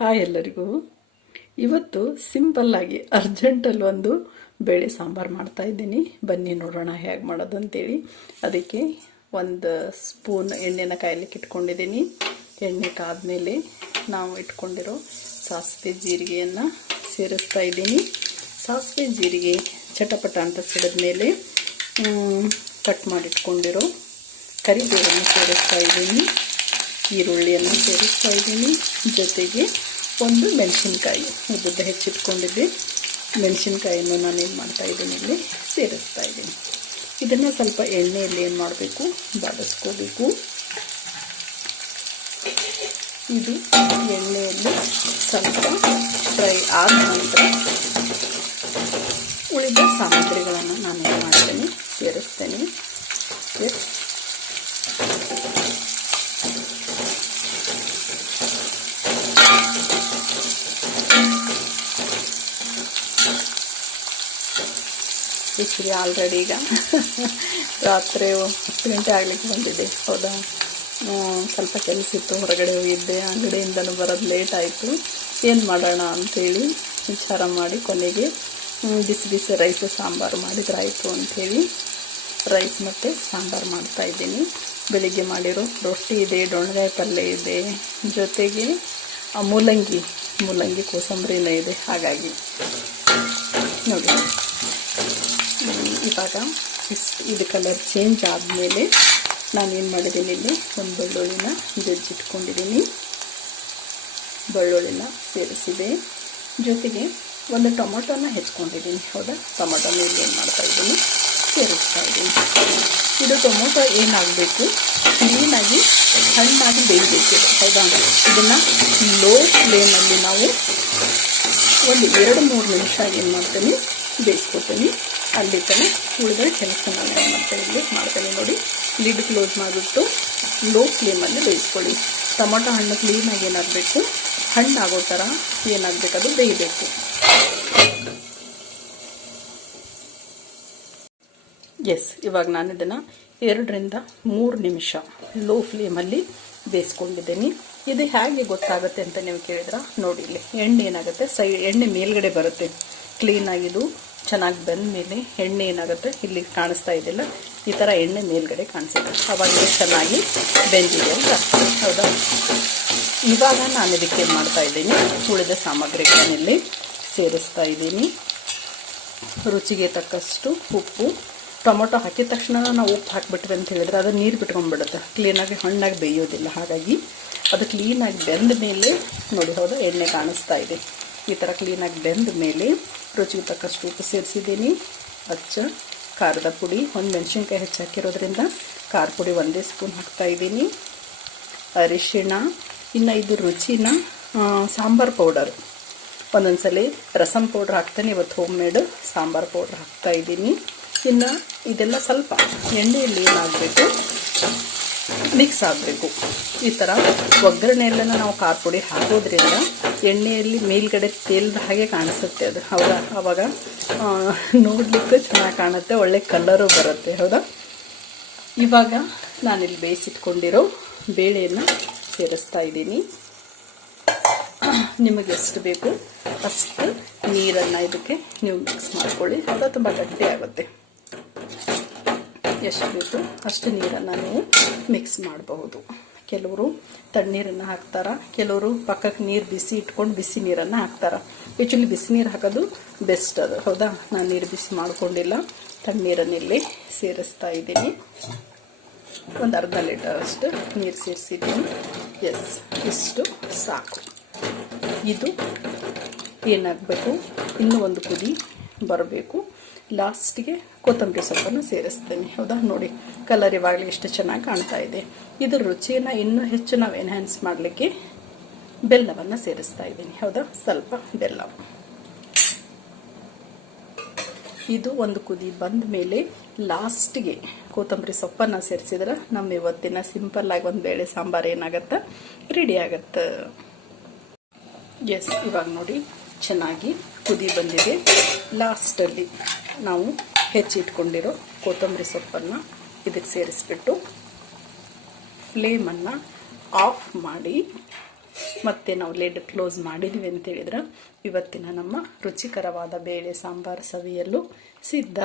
Hi ಎಲ್ಲರಿಗೂ. ಇವತ್ತು ಸಿಂಪಲ್ಲಾಗಿ ಅರ್ಜೆಂಟಲ್ಲಿ ಒಂದು ಬೇಳೆ ಸಾಂಬಾರು ಮಾಡ್ತಾ ಇದ್ದೀನಿ. ಬನ್ನಿ ನೋಡೋಣ ಹೇಗೆ ಮಾಡೋದು ಅಂತೇಳಿ ಅದಕ್ಕೆ ಒಂದು ಸ್ಪೂನ್ ಎಣ್ಣೆನ ಕಾಯಲಿಕ್ಕೆ ಇಟ್ಕೊಂಡಿದ್ದೀನಿ. ಎಣ್ಣೆ ಕಾದ್ಮೇಲೆ ನಾವು ಇಟ್ಕೊಂಡಿರೋ ಸಾಸಿವೆ ಜೀರಿಗೆಯನ್ನು ಸೇರಿಸ್ತಾ ಇದ್ದೀನಿ. ಸಾಸಿವೆ ಜೀರಿಗೆ ಚಟಪಟ ಅಂತ ಸಿಡಿದ್ಮೇಲೆ ಕಟ್ ಮಾಡಿಟ್ಕೊಂಡಿರೋ ಕರಿಬೇವನ್ನು ಸೇರಿಸ್ತಾ ಇದ್ದೀನಿ. ಈರುಳ್ಳಿಯನ್ನು ಸೇರಿಸ್ತಾ ಇದ್ದೀನಿ. ಜೊತೆಗೆ ಒಂದು ಮೆಣಸಿನ್ಕಾಯಿ ಉದ್ದ ಹೆಚ್ಚಿಟ್ಕೊಂಡಿದ್ದೆ. ಮೆಣಸಿನ್ಕಾಯಿಯನ್ನು ಏನು ಮಾಡ್ತಾ ಇದ್ದೀನಿ ಇಲ್ಲಿ? ಸೇರಿಸ್ತಾ ಇದ್ದೀನಿ. ಇದನ್ನು ಸ್ವಲ್ಪ ಎಣ್ಣೆಯಲ್ಲಿ ಏನು ಮಾಡಬೇಕು? ಬಾಡಿಸ್ಕೋಬೇಕು. ಇದು ಎಣ್ಣೆಯಲ್ಲಿ ಸ್ವಲ್ಪ ಫ್ರೈ ಆದ ನಂತರ ಉಳಿದ ಸಾಮಗ್ರಿಗಳನ್ನು ನಾನು ಏನು ಮಾಡ್ತೇನೆ? ಸೇರಿಸ್ತೇನೆ. ಬಿಸಿಲಿ ಆಲ್ರೆಡಿ ಈಗ. ರಾತ್ರಿ ಹತ್ತು ಗಂಟೆ ಆಗಲಿಕ್ಕೆ ಬಂದಿದೆ ಹೌದಾ? ಸ್ವಲ್ಪ ಕೆಲಸ ಇತ್ತು. ಹೊರಗಡೆ ಹೋಗಿದ್ದೆ. ಅಂಗಡಿಯಿಂದಲೂ ಬರೋದು ಲೇಟ್ ಆಯಿತು. ಏನು ಮಾಡೋಣ ಅಂಥೇಳಿ ವಿಚಾರ ಮಾಡಿ ಕೊನೆಗೆ ಬಿಸಿ ಬಿಸಿ ರೈಸ್ ಸಾಂಬಾರು ಮಾಡಿದ್ರಾಯಿತು ಅಂಥೇಳಿ ರೈಸ್ ಮತ್ತು ಸಾಂಬಾರು ಮಾಡ್ತಾಯಿದ್ದೀನಿ ಬೆಳಿಗ್ಗೆ ಮಾಡಿರೋ ರೊಟ್ಟಿ ಇದೆ ಡೊಣಗಾಯಿ ಪಲ್ಯ ಇದೆ. ಜೊತೆಗೆ ಮೂಲಂಗಿ ಮೂಲಂಗಿ ಕೋಸಂಬರಿನೇ ಇದೆ. ಹಾಗಾಗಿ, ನೋಡಿ. ಇವಾಗ ಇದು ಕಲರ್ ಚೇಂಜ್ ಆದಮೇಲೆ ನಾನೇನು ಮಾಡಿದ್ದೀನಿ ಇಲ್ಲಿ? ಒಂದು ಬೆಳ್ಳುಳ್ಳಿನ ಜಜ್ಜಿಟ್ಕೊಂಡಿದ್ದೀನಿ ಬೆಳ್ಳುಳ್ಳಿನ ಸೇರಿಸಿದೆ. ಜೊತೆಗೆ ಒಂದು ಟೊಮೊಟೊನ ಹೆಚ್ಕೊಂಡಿದ್ದೀನಿ. ಹೌದಾ? ಟೊಮೊಟೊನ ಇಲ್ಲಿ ಏನು ಮಾಡ್ತಾ ಇದ್ದೀನಿ? ಸೇರಿಸ್ತಾ ಇದ್ದೀನಿ. ಇದು ಟೊಮೊಟೊ ಏನಾಗಬೇಕು? ಕ್ಲೀನಾಗಿ ಹಣ್ಣಾಗಿ ಬೇಯಬೇಕು ಹೌದಾ? ಇದನ್ನು ಲೋ ಫ್ಲೇಮಲ್ಲಿ ನಾವು ಒಂದು ಎರಡು ಮೂರು ನಿಮಿಷ ಏನು ಮಾಡ್ತೀನಿ? ಬೇಯಿಸ್ಕೊತೀನಿ. ಅಲ್ಲಿ ತಾನೇ ಉಳಿದ ಕೆಲಸ ನಾನು ಏನು ಇಲ್ಲಿ ಮಾಡ್ತೇನೆ ನೋಡಿ. ಲಿಡ್ ಕ್ಲೋಸ್ ಮಾಡಿಬಿಟ್ಟು ಲೋ ಫ್ಲೇಮಲ್ಲಿ ಬೇಯಿಸ್ಕೊಳ್ಳಿ. ಟೊಮೊಟೊ ಹಣ್ಣು ಕ್ಲೀನಾಗಿ ಏನಾಗಬೇಕು ಹಣ್ಣಾಗೋ ಥರ ಏನಾಗಬೇಕು ಅದು ಬೇಯಬೇಕು. ಎಸ್ ಇವಾಗ ನಾನು ಇದನ್ನು ಎರಡರಿಂದ ಮೂರು ನಿಮಿಷ ಲೋ ಫ್ಲೇಮಲ್ಲಿ ಬೇಯಿಸ್ಕೊಂಡಿದ್ದೀನಿ. ಇದು ಹೇಗೆ ಗೊತ್ತಾಗುತ್ತೆ ಅಂತ ನೀವು ಕೇಳಿದ್ರೆ ನೋಡಿ ಇಲ್ಲಿ. ಎಣ್ಣೆ ಏನಾಗುತ್ತೆ? ಸೈ ಎಣ್ಣೆ ಮೇಲ್ಗಡೆ ಬರುತ್ತೆ. ಕ್ಲೀನಾಗಿದು ಚೆನ್ನಾಗಿ ಬೆಂದ ಮೇಲೆ ಎಣ್ಣೆ ಏನಾಗುತ್ತೆ ಇಲ್ಲಿ ಕಾಣಿಸ್ತಾ ಇದೆಯಲ್ಲ ಈ ಥರ ಎಣ್ಣೆ ಮೇಲ್ಗಡೆ ಕಾಣಿಸುತ್ತೆ ಅವಾಗ ಚೆನ್ನಾಗಿ ಬೆಂದಿದೆ ಅಂತ ಹೌದಾ? ಇವಾಗ ನಾನು ಇದಕ್ಕೆ ಏನು ಮಾಡ್ತಾ ಇದ್ದೀನಿ? ಉಳಿದ ಸಾಮಗ್ರಿಗಳನ್ನಿಲ್ಲಿ ಸೇರಿಸ್ತಾ ಇದ್ದೀನಿ. ರುಚಿಗೆ ತಕ್ಕಷ್ಟು ಉಪ್ಪು. ಟೊಮೊಟೊ ಹಾಕಿದ ತಕ್ಷಣ ನಾವು ಉಪ್ಪು ಹಾಕಿಬಿಟ್ವಿ ಅಂತ ಹೇಳಿದ್ರೆ ಅದು ನೀರು ಬಿಟ್ಕೊಂಡ್ಬಿಡುತ್ತೆ. ಕ್ಲೀನಾಗಿ ಹಣ್ಣಾಗಿ ಬೇಯೋದಿಲ್ಲ. ಹಾಗಾಗಿ ಅದು ಕ್ಲೀನಾಗಿ ಬೆಂದ ಮೇಲೆ ನೋಡಿ, ಹೌದು? ಎಣ್ಣೆ ಕಾಣಿಸ್ತಾ ಇದೆ. ಈ ಥರ ಕ್ಲೀನಾಗಿ ಬೆಂದ ಮೇಲೆ ರುಚಿಗೆ ತಕ್ಕಷ್ಟು ಉಪ್ಪು ಸೇರಿಸಿದ್ದೀನಿ. ಅಚ್ಚ, ಖಾರದ ಪುಡಿ, ಒಂದು ಮೆಣಸಿನ್ಕಾಯಿ ಹೆಚ್ಚಾಕಿರೋದ್ರಿಂದ ಖಾರ ಪುಡಿ ಒಂದೇ ಸ್ಪೂನ್ ಹಾಕ್ತಾ ಇದ್ದೀನಿ. ಅರಿಶಿಣ, ಇನ್ನು ಇದು ರುಚಿನ ಸಾಂಬಾರು ಪೌಡರ್. ಒಂದೊಂದು ಸಲ ರಸಮ್ ಪೌಡ್ರ್ ಹಾಕ್ತೇನೆ, ಇವತ್ತು ಹೋಮ್ ಮೇಡ್ ಸಾಂಬಾರು ಪೌಡ್ರ್ ಹಾಕ್ತಾ ಇದ್ದೀನಿ. ಇನ್ನು ಇದೆಲ್ಲ ಸ್ವಲ್ಪ ಎಣ್ಣೆಯಲ್ಲಿ ಏನಾಗಬೇಕು ಮಿಕ್ಸ್ ಆಗಬೇಕು. ಈ ಥರ ಒಗ್ಗರಣೆಯೆಲ್ಲ ನಾವು ಖಾರ ಪುಡಿ ಹಾಕೋದ್ರಿಂದ ಎಣ್ಣೆಯಲ್ಲಿ ಮೇಲ್ಗಡೆ ತೇಲ್ದ ಹಾಗೆ ಕಾಣಿಸುತ್ತೆ ಅದು. ಹೌದಾ ಆವಾಗ ನೋಡ್ಲಿಕ್ಕೆ ಚೆನ್ನಾಗಿ ಕಾಣುತ್ತೆ. ಒಳ್ಳೆ ಕಲರು ಬರುತ್ತೆ. ಹೌದಾ? ಇವಾಗ ನಾನಿಲ್ಲಿ ಬೇಯಿಸಿಟ್ಕೊಂಡಿರೋ ಬೇಳೆಯನ್ನು ಸೇರಿಸ್ತಾ ಇದ್ದೀನಿ. ನಿಮಗೆ ಎಷ್ಟು ಬೇಕು ಅಷ್ಟು ನೀರನ್ನು ಇದಕ್ಕೆ ನೀವು ಮಿಕ್ಸ್ ಮಾಡ್ಕೊಳ್ಳಿ. ಹೌದಾ? ತುಂಬ ಗಟ್ಟಿ ಆಗುತ್ತೆ ಎಷ್ಟು ಬೇಕು ಅಷ್ಟು ನೀರನ್ನು ನೀವು ಮಿಕ್ಸ್ ಮಾಡಬಹುದು. ಕೆಲವರು ತಣ್ಣೀರನ್ನು ಹಾಕ್ತಾರೆ, ಕೆಲವರು ಪಕ್ಕಕ್ಕೆ ನೀರು ಬಿಸಿ ಇಟ್ಕೊಂಡು ಬಿಸಿ ನೀರನ್ನು ಹಾಕ್ತಾರೆ. ಆ್ಯಕ್ಚುಲಿ ಬಿಸಿ ನೀರು ಹಾಕೋದು ಬೆಸ್ಟ್ ಅದು. ಹೌದಾ? ನಾನು ನೀರು ಬಿಸಿ ಮಾಡ್ಕೊಂಡಿಲ್ಲ. ತಣ್ಣೀರನ್ನಿಲ್ಲಿ ಸೇರಿಸ್ತಾ ಇದ್ದೀನಿ. ಒಂದು ಅರ್ಧ ಲೀಟರ್ ಅಷ್ಟು ನೀರು ಸೇರಿಸಿದ್ದೀನಿ. ಎಸ್ ಇಷ್ಟು ಸಾಕು. ಇದು ಏನಾಗಬೇಕು? ಇನ್ನೂ ಒಂದು ಕುದಿ ಬರಬೇಕು. ಲಾಸ್ಟಿಗೆ ಕೊತ್ತಂಬರಿ ಸೊಪ್ಪನ್ನು ಸೇರಿಸ್ತೇನೆ. ಹೌದಾ? ನೋಡಿ ಕಲರ್ ಇವಾಗಲಿ ಎಷ್ಟು ಚೆನ್ನಾಗಿ ಕಾಣ್ತಾ ಇದೆ. ಇದರ ರುಚಿಯನ್ನು ಇನ್ನೂ ಹೆಚ್ಚು ನಾವು ಎನ್ಹ್ಯಾನ್ಸ್ ಮಾಡಲಿಕ್ಕೆ ಬೆಲ್ಲವನ್ನು ಸೇರಿಸ್ತಾ ಇದ್ದೀನಿ. ಹೌದಾ? ಸ್ವಲ್ಪ ಬೆಲ್ಲ ಇದು ಒಂದು ಕುದಿ ಬಂದ ಮೇಲೆ ಲಾಸ್ಟಿಗೆ ಕೊತ್ತಂಬರಿ ಸೊಪ್ಪನ್ನು ಸೇರಿಸಿದ್ರೆ ನಮ್ಮ ಇವತ್ತಿನ ಸಿಂಪಲ್ ಆಗಿ ಒಂದು ಬೇಳೆ ಸಾಂಬಾರು ಏನಾಗತ್ತೆ? ರೆಡಿ ಆಗತ್ತೆ. ಎಸ್ ಇವಾಗ ನೋಡಿ, ಚೆನ್ನಾಗಿ ಕುದಿ ಬಂದಿದೆ. ಲಾಸ್ಟಲ್ಲಿ ನಾವು ಹೆಚ್ಚಿಟ್ಕೊಂಡಿರೋ ಕೊತ್ತಂಬರಿ ಸೊಪ್ಪನ್ನು ಇದಕ್ಕೆ ಸೇರಿಸ್ಬಿಟ್ಟು ಫ್ಲೇಮನ್ನು ಆಫ್ ಮಾಡಿ ಮತ್ತೆ ನಾವು ಲೆಡ್ ಕ್ಲೋಸ್ ಮಾಡಿದ್ವಿ ಅಂತ ಹೇಳಿದ್ರೆ ಇವತ್ತಿನ ನಮ್ಮ ರುಚಿಕರವಾದ ಬೇಳೆ ಸಾಂಬಾರು ಸವಿಯಲು ಸಿದ್ಧ.